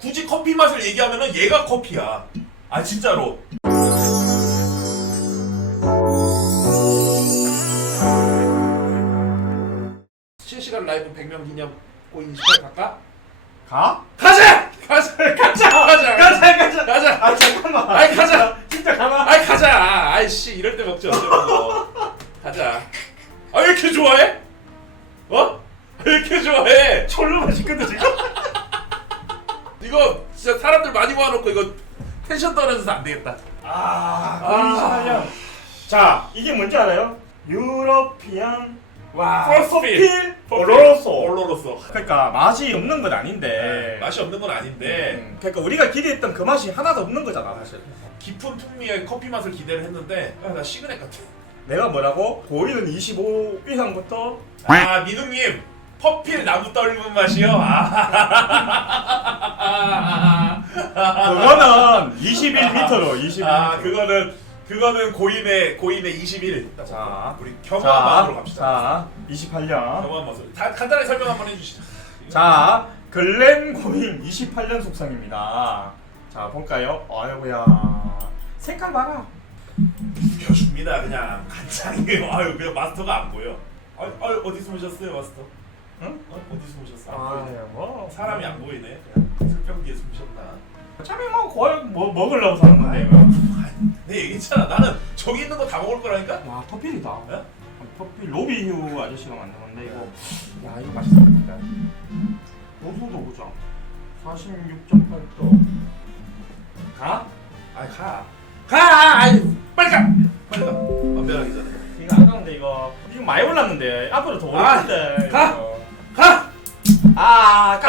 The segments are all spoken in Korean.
굳이 커피 맛을 얘기하면은 얘가 커피야. 아 진짜로. 실시간 라이브 100명 기념 코인 18 갈까? 가? 가자! 가자! 가자! 가자! 가자 가자. 가자! 아 잠깐만. 아이 가자! 진짜 가나? 아이 가자! 아이씨 이럴 때 먹지 어쩌고 가자. 아 왜 이렇게 좋아해? 이 이거 텐션 떨어져서 안 되겠다. 아, 아. 아. 자, 이게 뭔지 알아요? 유러피안 와, 퍼스필 올로로소. 올로로소. 그러니까 맛이 없는 건 아닌데. 맛이 없는 건 아닌데 음, 그러니까 우리가 기대했던 그 맛이 하나도 없는 거잖아 사실. 깊은 풍미의 커피 맛을 기대를 했는데 아, 나 시그넷 같아. 내가 뭐라고? 보이는 25 이상부터 아 민웅님 퍼필 나무 떨군 맛이요. 아, 그거는 21m로 21m. 아 그거는 그거는 고인의 고인의 21. 자, 우리 경험한 맛으로 갑시다. 자, 28년. 경험한 맛으로. 다 간단하게 설명 한번 해주시죠. 자, 글렌 고인 28년 숙성입니다. 자, 볼까요? 아이고야. 색깔 봐라. 죽여줍니다 그냥 간장이에요. 아유 그냥 마스터가 안 보여. 아유, 아유 어디 숨으셨어요 마스터? 응? 어? 어디 숨으셨어? 안 보이네. 아유, 뭐. 사람이 안 보이네. 그냥 술병 뒤에 숨으셨나? 어차피 뭐 거의 뭐 먹으려고 사는 건데 이거. 내 얘기했잖아. 나는 저기 있는 거 다 먹을 거라니까. 와, 터필이다. 예? 터필 로비휴 아저씨가 만든 건데 이거. 야, 이거 맛있겠다. 도수도 보자. 46.8도. 가? 아 가. 가. 아이 빨리 가. 빨리 가. 완벽하기 전에. 이거 아까운데 이거 이거 많이 올랐는데 앞으로 더 아, 오르는데. 가! 가. 아, 아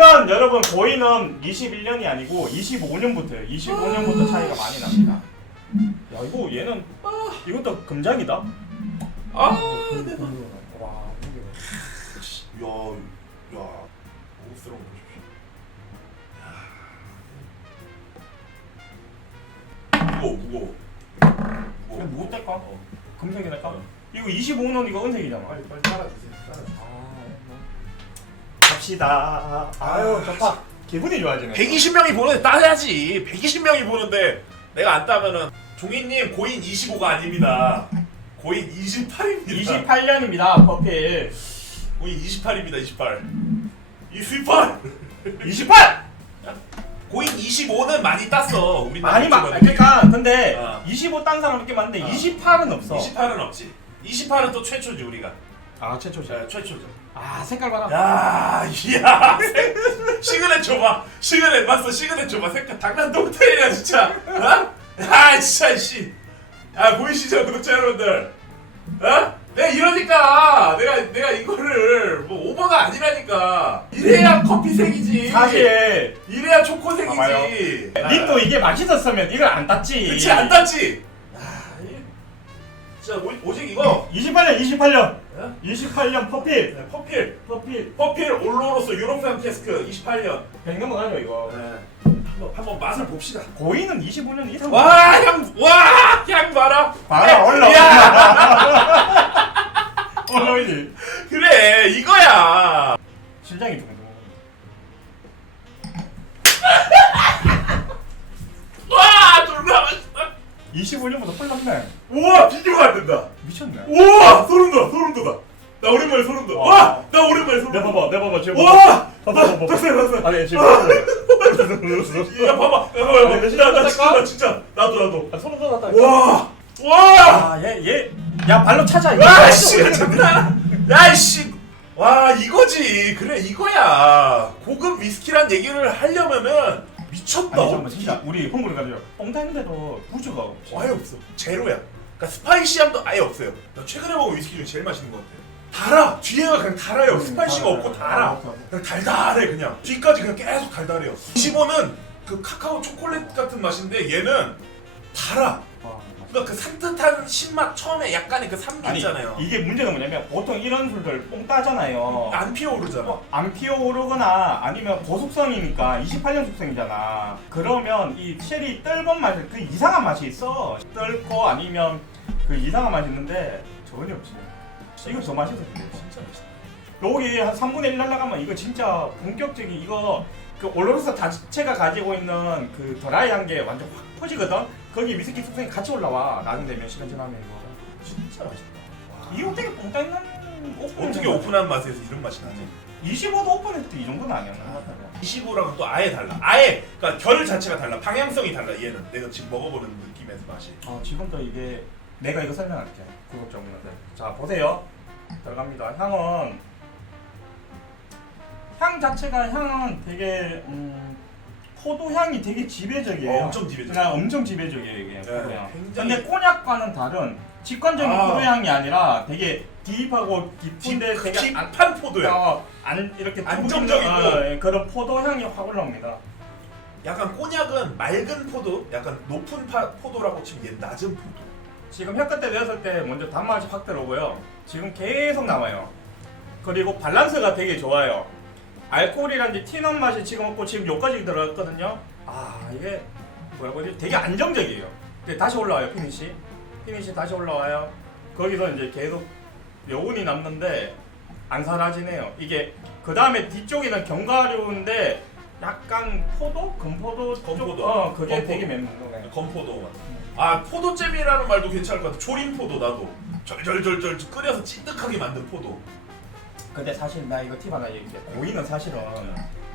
아. 고인은 여러분 고인은 21년이 아니고 25년부터예요. 25년부터 차이가 많이 납니다. 야 이거 얘는 이것도 금장이다. 아내 돈. 와 이게 야, 야, 고급스러운 거 보십시오. 야. 무거워, 무거워. 이거 뭐 뗄까? 어. 금색이 될까? 이거 25년 이거 은색이잖아. 빨리 빨리 따라주세요. 따라. 갑시다. 아유 좋다. 기분이 좋아지네. 120명이 보는데 따야지. 120명이 보는데 내가 안 따면은 종이님 고인 25가 아닙니다. 고인 28입니다. 28년입니다 퍼필. 고인 28입니다. 28. 28. 28. 고인 25는 많이 땄어. 우리 많이 막 남자친구한테. 그러니까 근데 어. 25 딴 사람 꽤 많은데 어. 28은 없어. 28은 없지. 28은 또 최초지 우리가. 아 최초죠. 자, 최초죠. 아 색깔 봐라. 야, 이야, 색- 시그넷 줘봐. 시그넷 봤어, 시그넷 줘봐. 색깔 장난 똥테이야 진짜. 어? 야, 진짜 씨. 야, 보이시죠, 구독자 여러분들? 어? 내가 이러니까 내가 내가 이거를 뭐 오버가 아니라니까. 이래야 커피색이지. 사실 이래야 초코색이지. 봐봐요. 니또 이게 맛있었으면 이걸 안 땄지. 그렇지 안 땄지. 야, 이- 진짜 오, 오직 이거 28년 28년 어? 28년 퍼필 네, 퍼필 퍼필 퍼필 올로로서 유럽산 캐스크 28년. 100 넘어가죠 이거. 네. 한번 한번 맛을 봅시다. 고인은 25년 이상. 와, 향, 와, 향 봐라. 봐라 올라. 미쳤네. 우와, 소름 돋아, 소름 돋아. 나 오랜만에 소름 돋아. 와. 와, 나 오랜만에 소름 내 돋아. 봐봐, 내 봐봐 지금. 와, 봐봐, 봐봐. 봤어요, 봤어요. 아니 지금. 야, 봐봐, 야, 봐봐, 내 진짜, 나내 진짜, 나 진짜, 나도, 나도. 아, 소름 돋았다. 와, 와, 아, 얘, 얘. 야, 발로 찾아. 이거. 와, 씨, 장난. 야, 씨. 와, 이거지. 그래, 이거야. 고급 위스키란 얘기를 하려면은 미쳤다. 아니 잠깐만 진짜 우리 홍보를 가죠. 엉다는데도 부주가 없지. 아예 없어. 제로야. 그러니까 스파이시함도 아예 없어요. 나 최근에 먹은 위스키 중에 제일 맛있는 것 같아. 달아. 뒤에가 그냥 달아요. 음, 스파이시가 달아요. 없고 아, 달아. 없어. 그냥 달달해 그냥. 뒤까지 그냥 계속 달달해요. 15는 그 카카오 초콜릿 같은 맛인데 얘는 달아. 와, 그러니까 그 산뜻한 신맛 처음에 약간의 그 아니 있잖아요. 이게 문제는 뭐냐면 보통 이런 술들 뽕 따잖아요. 안 피어오르잖아. 어, 안 피어오르거나 아니면 고속성이니까 28년 숙성이잖아. 그러면 이 쉘이 떫은 맛이 그 이상한 맛이 있어. 떫고 아니면 그 이상한 맛이 있는데 전혀 없지. 이거 더 맛있어. 진짜 맛있다. 여기 한 3분의 1 날라가면 이거 진짜 본격적인 이거 그 올로로스 자체가 가지고 있는 그 드라이한 게 완전 확 퍼지거든. 거기 위스키 숙성이 같이 올라와. 나중 되면 시간 지나면 이거. 진짜 맛있다. 되게 뽕따 있는 오픈. 어떻게 오픈한 맛에서 이런 맛이 나지? 25도 오픈했을 때 이 정도는 아니었나? 25랑은 또 아예 달라. 아예 그러니까 결 자체가 달라. 방향성이 달라. 얘는 내가 지금 먹어보는 느낌에서 맛이. 아 지금도 이게 내가 이거 설명할게. 구독자분한테. 자 보세요. 들어갑니다. 향은 향 자체가 향은 되게 음, 포도 향이 되게 지배적이에요. 어, 엄청 지배적. 그냥 엄청 지배적이에요 이게. 네, 포도 향. 굉장히- 근데 꼬냑과는 다른 직관적인 아. 포도 향이 아니라 되게 딥하고 깊은데 딥, 되게 안, 딥한 포도야. 어, 안 이렇게 안정적이고. 어, 예, 그런 포도 향이 확 올라옵니다. 약간 꼬냑은 맑은 포도, 약간 높은 파, 포도라고 치면 얘 낮은 포도. 지금 혀끝에 내었을 때 먼저 단맛이 확 들어오고요. 지금 계속 나와요. 그리고 밸런스가 되게 좋아요. 알코올이란지 티넛 맛이 지금 없고 지금 여기까지 들어갔거든요. 아 이게 뭐라고 해야 되지? 되게 안정적이에요. 근데 다시 올라와요 피니시. 피니시 다시 올라와요. 거기서 이제 계속 여운이 남는데 안 사라지네요. 이게 그 다음에 뒤쪽에는 견과류인데 약간 포도, 금포도, 쪽- 건포도. 어 그게 건포도. 되게 맵는 거네. 건포도 맛. 아 포도잼이라는 말도 괜찮을 것 같아. 조림 포도 나도 절절절절 끓여서 찐득하게 만든 포도. 근데 사실 나 이거 팁 하나 얘기해. 고인은 사실은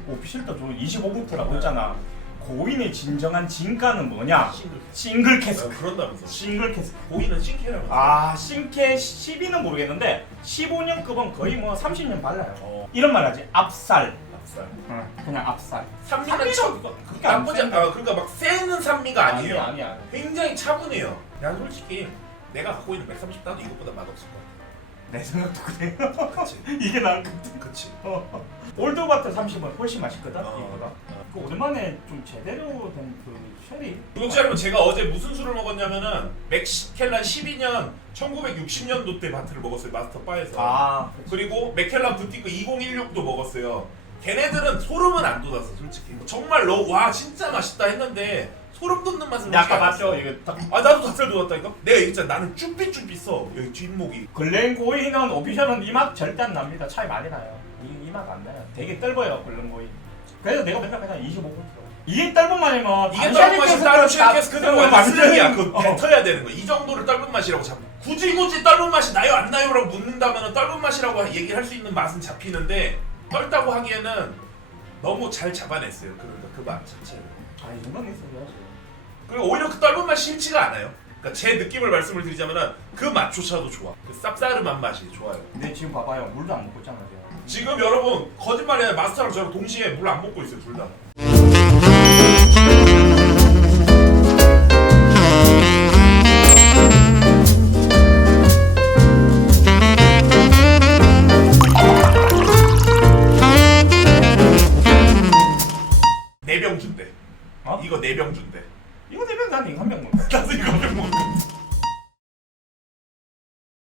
오피셜도 좀 25부터라고 했잖아. 고인의 진정한 진가는 뭐냐? 싱글. 싱글 아, 캐스크. 그런다면서. 싱글 캐스크. 고기는 싱케라면서. 아, 싱캐 12는 모르겠는데 15년급은 거의 뭐 30년 발라요. 어. 이런 말 하지. 앞살. 앞살. 그냥 앞살. 산미는 참 그렇게 안 나쁘지 센데. 않아. 그러니까 막 세는 산미가 아니에요. 아니야, 아니야. 굉장히 차분해요. 난 솔직히 내가 갖고 있는 130 따도 이것보다 맛없을 것 같아. 내 생각도 그래. 그치? 이게 난 그- 그치? 올드바트 30은 훨씬 맛있거든. 어. 이거가. 어. 그 오랜만에 좀 제대로 된 그 쉐리. 구독자 여러분 제가 어제 무슨 술을 먹었냐면은 맥켈란 12년 1960년도 때 바트를 먹었어요 마스터 바에서 아, 그리고 맥켈란 부티크 2016도 먹었어요 걔네들은 소름은 안 돋았어 솔직히 정말로 와 진짜 맛있다 했는데 소름 돋는 맛은 근데 아까? 났어. 이거 딱 아 나도 닭살 돋았다니까 내가 얘기했잖아 나는 쭈삣쭈삣 써 여기 뒷목이 글렌고이는 오피셜은 이 맛 절대 안 납니다. 차이 많이 나요. 이 맛 안 나요. 되게 떫어요 글렌고이. 그래서 내가 맨날 그냥 25%. 이게 떫은 맛이면 이게 떫은 맛이 다른 쉐리케스크는 완전 쓰레기야 그거 어. 뱉어야 되는 거야 이 정도를 떫은 맛이라고 잡 굳이 굳이 떫은 맛이 나요 안 나요 라고 묻는다면 떫은 맛이라고 얘기를 할수 있는 맛은 잡히는데 떫다고 하기에는 너무 잘 잡아냈어요 그러니까 그맛 자체를 아 이건 있어야지. 그리고 오히려 그 떫은 맛이 싫지가 않아요 그러니까 제 느낌을 말씀을 드리자면은 그 맛조차도 좋아 그 쌉싸름한 맛이 좋아요 근데 지금 봐봐요 물도 안 먹고 있잖아요. 지금. 지금 여러분 거짓말이 아니라 마스터랑 저랑 동시에 물 안 먹고 있어요 둘 다.